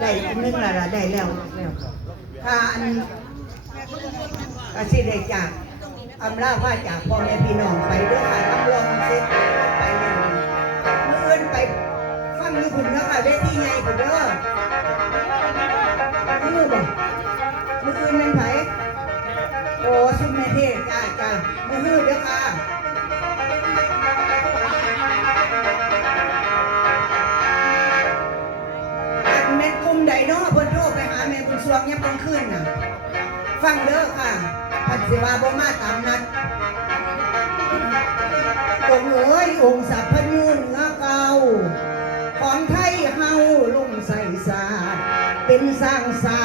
ได้อันนึงและละได้แล้วถ้าอันอาสิได้จากอำลาว่าจากพ่อแม่พี่น้องไปด้วยค่ะรับรองเสร็จไปแล้วเมื่อเอินไปฟังอยู่คุณเนาะค่ะเวทีใหญ่คุณเด้อมือบ่มืออื่นนั่นไผโอ้ชุดแม่เทศจ้าจ้ามือฮือเด้อค่ะ วงเงียามกลางคืนน่ะ ฟังเด้อค่ะพันศิวาบ่มาตามนัดองค์เอ๋ยองค์สัพพญูเหนือเก่าของไทยเฮาลุงใส่สาสตร์เป็นสร้างสา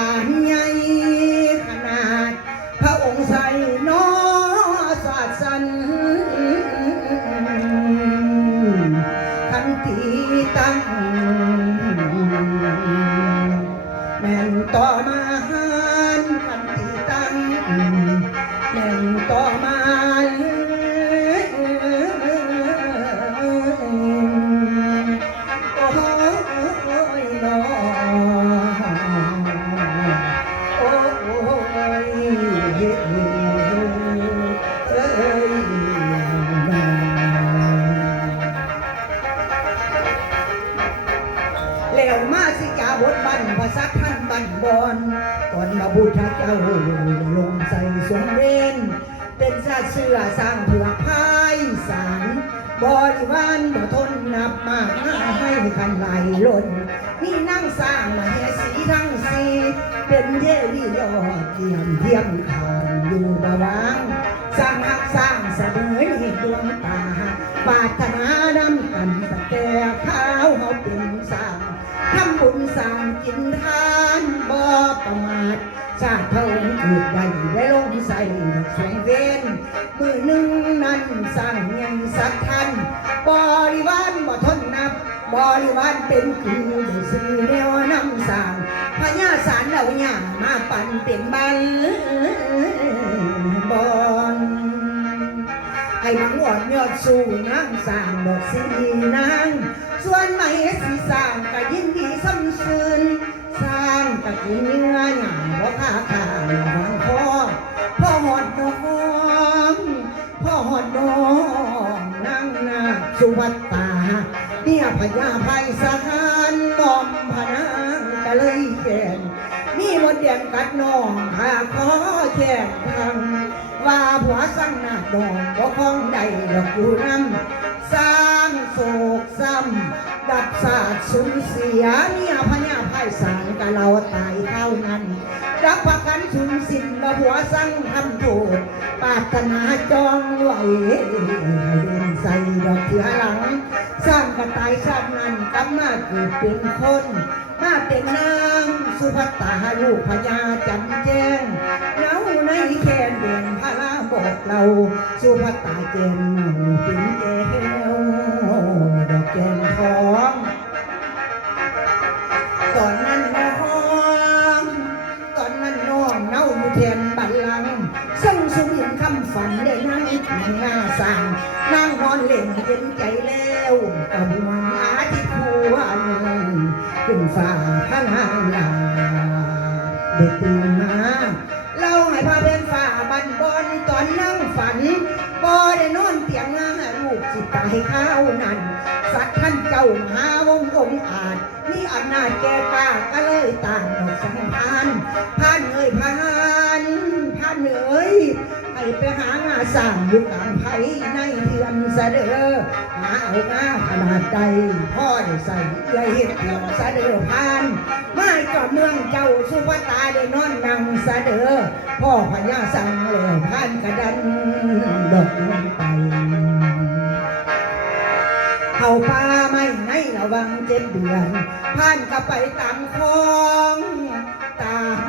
ารบ่ทนนับมากมาให้คันไหลล้นนี่นั่งสร้างมาเฮสีทั้งสีเป็นเทวียอดเยี่ยมเทียมขานอยู่ระวางสร้างหักสร้างเสมอใหดวงตาปาถนานำกันแต่ข้าวเฮาเป็นสร้างทำบุญสร้างกินทานบ่ประมาท ชาเท่าเกิดใดได้ลงใส่สวงเวนมือหนึ่งนั้นสร้างยังสักทันบริวารบ่ทนนับบริวารเป็นคือได้ซื้อแนวนำสร้างพญาสารเหล่าหญ้ามาปั่นเป็นบันบอนไอ้มังวอดยอดสู่นางสร้างดอกสีนางส่วนไม่สิสร้างก็ยินดีสำซึนสร้างก็กินเนื้อหยา บ่ค่าข้าวหวังพ่อพ่อหอดน้องพ่อหอดน้องนางนาสุวัตตาเนี่ยพญาไพศาลบอมพนางก็เลยแก่นมีมดแดงกัดน้องหาขอแจ้งทางว่าผัวสั่งหน้าดองบ่คองใดดอกอยู่น้ำสร้างโศกซ้ำดับศาสตร์สูญเสียเนี่ยพญาไพศาลกะเราตายเท่านั้น รับประกันสูญสิ้นและผัวสั่งทำโทษปารถนาจองไห้เดินใส่ดอกเถือหลัง สร้างกระต่ายชาตินั้นกลับมาเกิดเป็นคน มาเป็นนางสุภัตตาลูกพญาจำแจ้งเงาในแคนเด่นพระลาบอกเรา สุภัตตาเจนเงาเป็นแก้วดอกแก้มทอง ได้ตื่นมาเล่าให้พาเป็นฟ้าบันบอนตอนนั่งฝันบ่ได้นอนเตียงงาลูกสิตายข้าวนั้นสัตว์ท่านเจ้ามหาวงองอาจมีอำนาจแก่กล้าก็เลยต่างดอกสัง สร้างอยู่กลางไผในเทือนเสะเดอหาเอางาขนาดใดพ่อได้ใส่เอื้อยเฮ็ดเทือเสดอพานไม่ก็เมืองเจ้าสุภตาได้นอนนั่งเสะเดอพ่อพญาสั่งแล้วพานกระดันดอกลงไปเขาป่าไม่ในระวังเจ็ดเดือน ผ่านก็ไปตามคลองตาม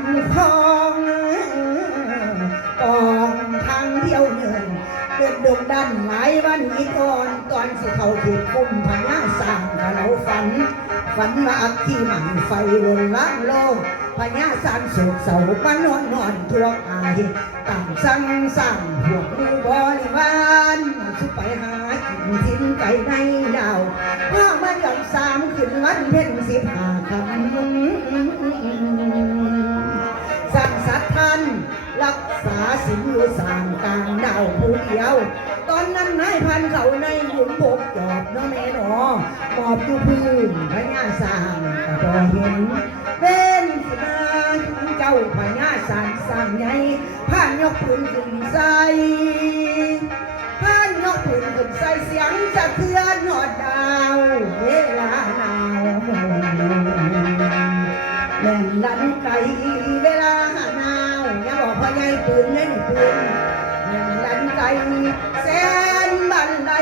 ดือดดงดันหลายวันอีกอ่อนตอนสิเขาเขีดคุมพญาสร้างกะเราฝัน ฝันว่าอักที่มันไฟลนล้างโลกพญาสร้างโศกเศร้าปานอนนอนทั่วกายต่างสั่งสั่งพวกมือบริวารสุไปหากินทิ้นไก่ในดาวพ่อมาหย่อนสามขึ้นวันเพ็ญสิบห้าคำ สินอยู่สามกลางดาวผู้เดียว ตอนนั้นนายพันเขาในหลุมบกจอบน้องแม่หนอหมอบอยู่พื้นพญาสางก็พอเห็นเป็นสิมาเจ้าพญาสางสางใหญ่ผ่านยกปืนขึ้นใส่ผ่านยกปืนขึ้นใส่เสียงสะเทือนหอดดาวเวลาหนาวแม่นลันไกล ปืนเล่นปืนหนึ่งลันไกแสนบันได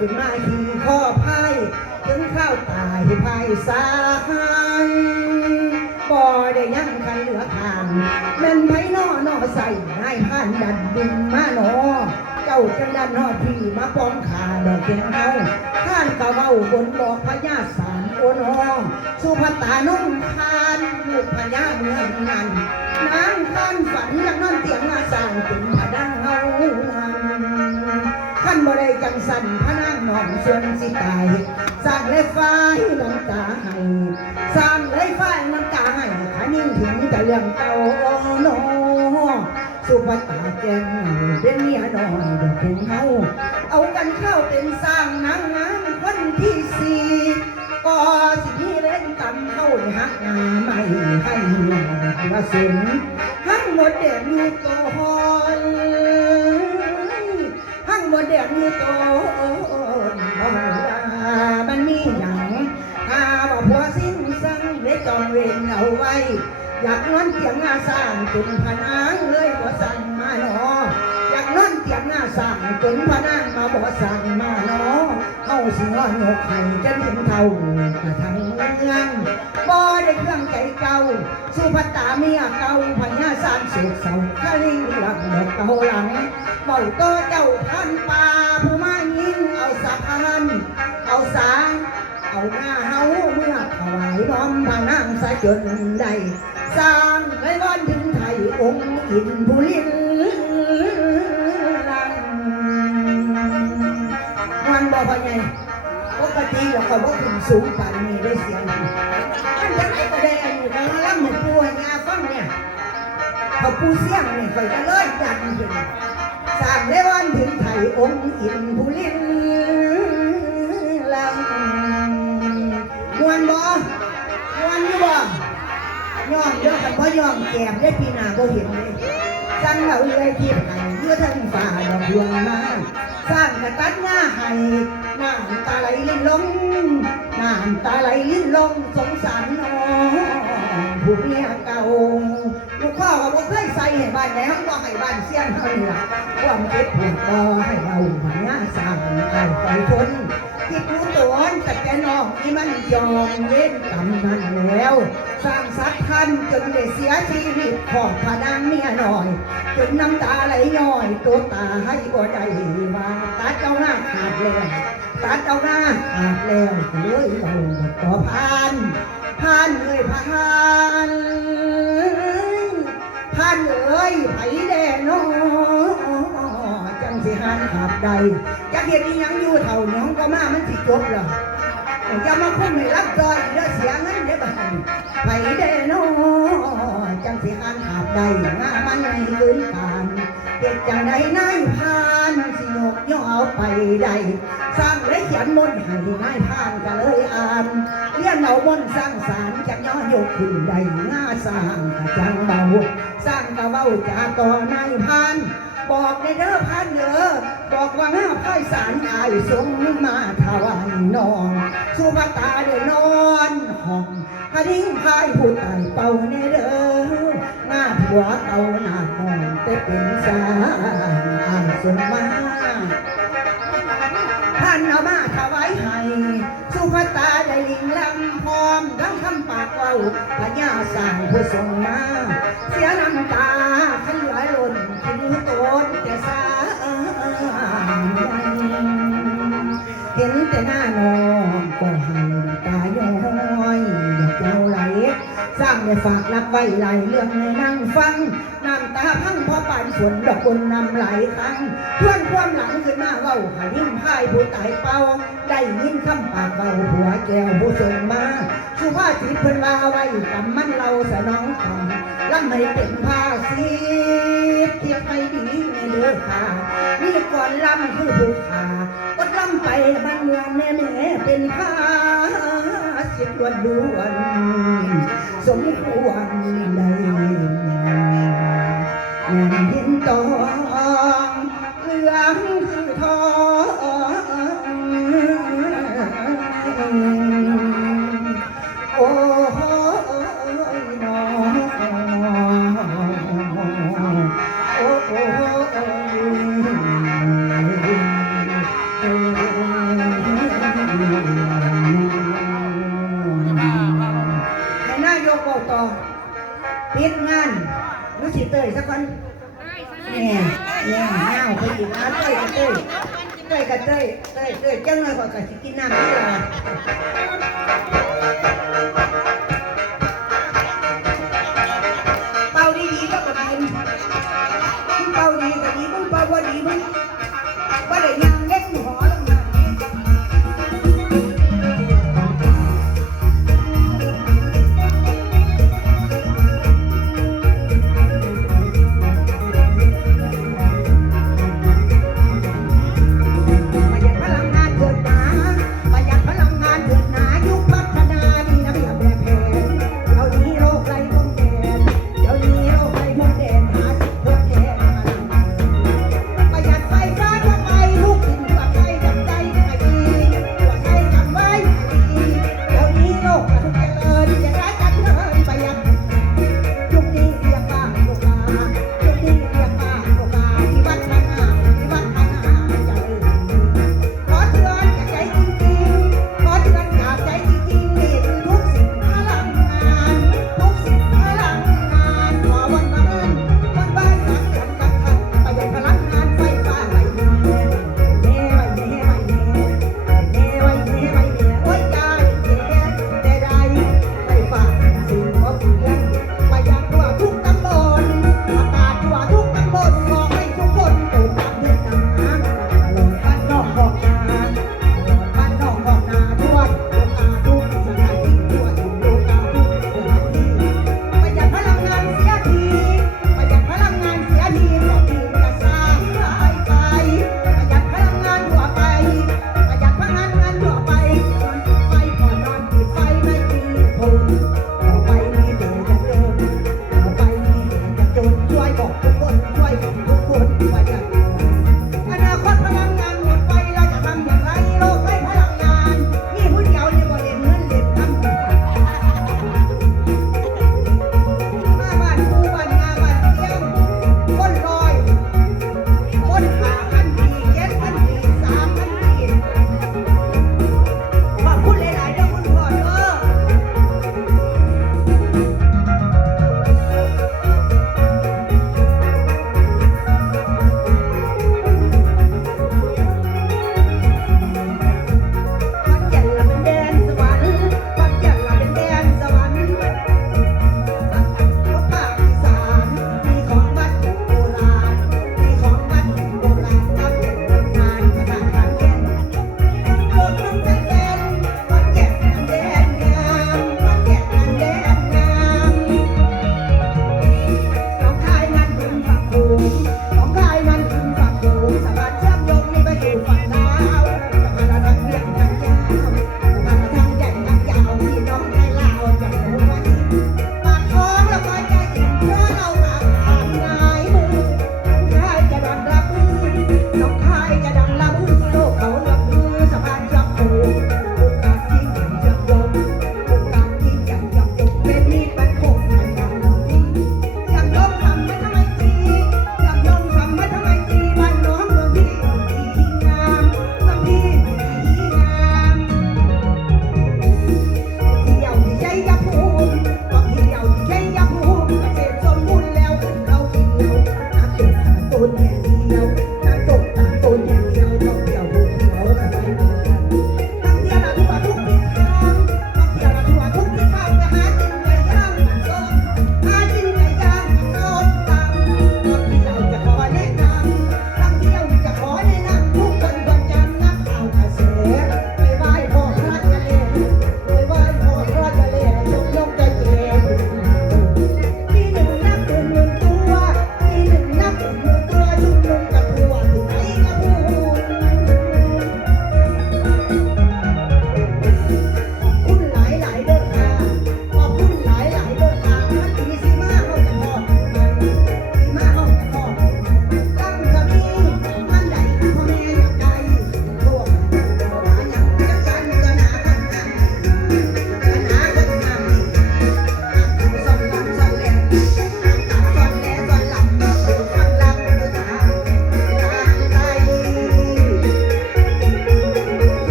ขึ้นมาทีข้อพายถึงข้าวตายพายสาหันบ่ได้ยังใครเหลือทางแม่นไผนอนอใส่นายพันดันดินมาหนอ เจ้าจังดันนอดพี่มาป้องขาดอกเขียงเอาท่านกะเว้าบนบอกพญาสารโอนอสุภตานุ่งคานลูกพญาเมืองนั้นนางคานฝันอยากนอนเตียงมาสร้างเป็นพดังเฮาท่านบ่ได้จังสัน ส่วนสิตายสร้างเลยฟ้ายน้ำตาให้สร้างเลยฟ้ายน้ำตาให้ขานิ่งถึงแต่เรื่องเก่าโนสุภาตาแกงเงาเป็นเมียน้อยดอกเข็งเฮาเอากันเข้าเป็นสร้างนางงามคนที่สี่ก็สิพี่เล่นกำเข้าหักงาไม่ให้ดอกสุนทั้งหมดเด็กอยู่โตหอยทั้งหมดเด็กอยู่โต อยากนอนเตียงหน้าสร้างจนผนังเลยบ่สั่งมาหนออยากนอนเตียงหน้าสร้างจนผนังมาบ่สั่งมาหนอเฮาสิงอนยกให้จนถึงเท่ากระทั่งเมืองบ่ได้เครื่องใจเก่าสุภตาเมียเก่าพญาสารสุกเสาคลิงหลังดอกเก่าหลังเบาต่อเจ้าพันป่าผู้มายิงเอาสะพานเอาสางเอาหน้าเฮาเมื่อถวายน้อมพระนางสะจนได้ สร้างไว้วันถึงไทยองค์อินบุรินลังมันบอกว่าไงปกติเราเขาบอกถึงสูงป่านนี้ได้เสียงอันจะไหนก็ได้อันนี้ก็รับเหมือนปูให้งาฟังเนี่ยเขาปูเสียงเนี่ยเขาจะเลยจัดขึ้นสร้างไว้วันถึงไทยองค์อินบุรินลังมวนบ่มวนอยู่บ่ ย่อมเด้อคันบ่ย่อมแก้มได้ปีนาบ่เห็นเลยสั่งเอาเอื้อยที่ให้เมื่อทั้งฝ่าดอกดวงมาสร้างกระตัดหน้าให้น้ำตาไหลลิ้นลงน้ำตาไหลลิ้นลงสงสารน้องผู้เมียเก่าลูกพ่อก็บ่เคยใส่ให้บ้านแล้วบ่ให้บ้านเสียงเท่านี้ล่ะความเจ็บปวดบ่ให้เราหาสร้างเอาไปทน ที่ผู้ตนแต่แกน้องที่มันยอมเล่นกรรมนั้นแล้ว สร้างสักพันจนได้เสียชีวิตของพนางเมียหน่อย จนน้ำตาไหลย้อยตัวตาให้บ่ได้ว่าตัดเอาหน้าขาดแล้วตัดเอาหน้าขาดแล้วเลยเราต่อพานพานเอ้ยพานพานเอ้ยไผแดนอง สิหันขับใดจะเห็นอีหยังอยู่เท่าน้องก็มามันสิจบเหรอจะมาคุ้มให้รับจอยเด้อเสียเงินเด้อบ้านไปเด้อน้อจังสิหันขับใดงามันให้ลืนการเด็กจังใดนายพานสิยกย่อเอาไปได้สร้างและเขียนมนต์ให้นายพานก็เลยอ่านเรียนเอามนต์สร้างสารจังย่อยกขึ้นได้งาสร้างกะจังเบาสร้างกะเว้าจากต่อนายพาน บอกในเด้อพันเด้อบอกว่าห้าไพสารอายสงมาถวายนองสุภาตาเด้อนอนห้องกระดิ่งพายผู้ตายเป่าในเด้อหน้าผัวเก่าหน้าห้องแต่เป็นสาวอ่างสมมาท่านเอามาถวายให้สุภตาได้ลิงลำพร้อมดังคำปากเว้าพญาสั่งผู้ทรงมา เสียน้ำตาขัน เห็นแต่หน้าน้องก็ให้ตาย้อยอยากเล่าไหลสร้างได้ฝากรับไว้หลเรื่องในนั่งฟังน้ำตาพังเพราะปานฝนดอกบนนำไหลายคั้งทวนความหลังขึ้นมาเว้าหายิ่งพายผู้ตายเป่าได้ยินคำปากเบาหัวแก้วผู้ส่งมาสุภาษิตเพิ่นว่าไว้กำมันเราสนองคำ ลำให้เป็นภาษีเทียบให้ดีในเลือค่ะมีก่อนลำคือผู้ขาก็ลำไปบางเมืองแม่แม่เป็นผ้าเสียงล้วนล้วนสมควรใด้แม่นหินตอน สิเตยสักวันแน่แน่ห้าวไปอีกนะเตยกับเตยเตยกับเตยเตยเตยเจ้าหน่อยกว่ากับสิกินน้ำนี่ล่ะ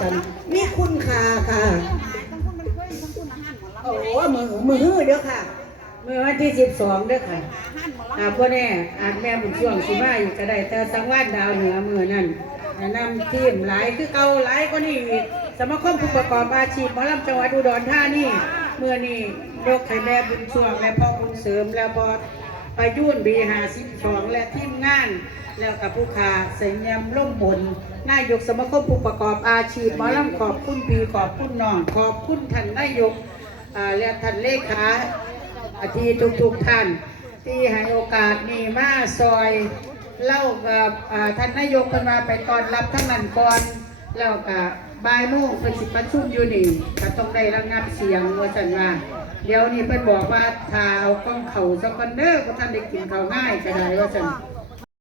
กันนี่คุณค่าค่ะโอ้โหมือมือเด้อค่ะเมื่อวันที่สิบสองเด้อค่ะอาพ่อแน่อาแม่บุญช่วงสิบ้ากก็ได้แต่สังวาสดาวเหนือมือนั่นนะนำทีมหลายคือเก่าหลายก็นี่สมาคมผู้ประกอบอาชีพมอลำจังหวัดอุดรธานีเมื่อนี่ยกให้แม่บุญช่วงและพ่อคุณเสริมและพ่อ ประยุ่นบีหาสิบสองและทีมงาน แล้วกับผู้ขาเสยยมล่มบนนายกสมาคมผู้ประกอบอาชีพหมอลำขอบคุณพีขอบคุณน้องขอบคุณท่านนายกอ่าและท่านเลขาที่ทุกทุกๆท่าน ที่ให้โอกาสนีมาซอยเล่ากับอ่าท่านนายกกันมาไปตอนรับทั้งนั้นก่อนแล้วก็บ่ายโมงเป็นสิประชุมอยู่นี่ก็ต้องได้ระงับเสียงว่าสันว่า เดี๋ยวนี้เพิ่นบอกว่าถ้าเอากล้องเข่าสักคนเด้อเพราะท่านได้กินข้าวง่ายก็ได้ว่าสัน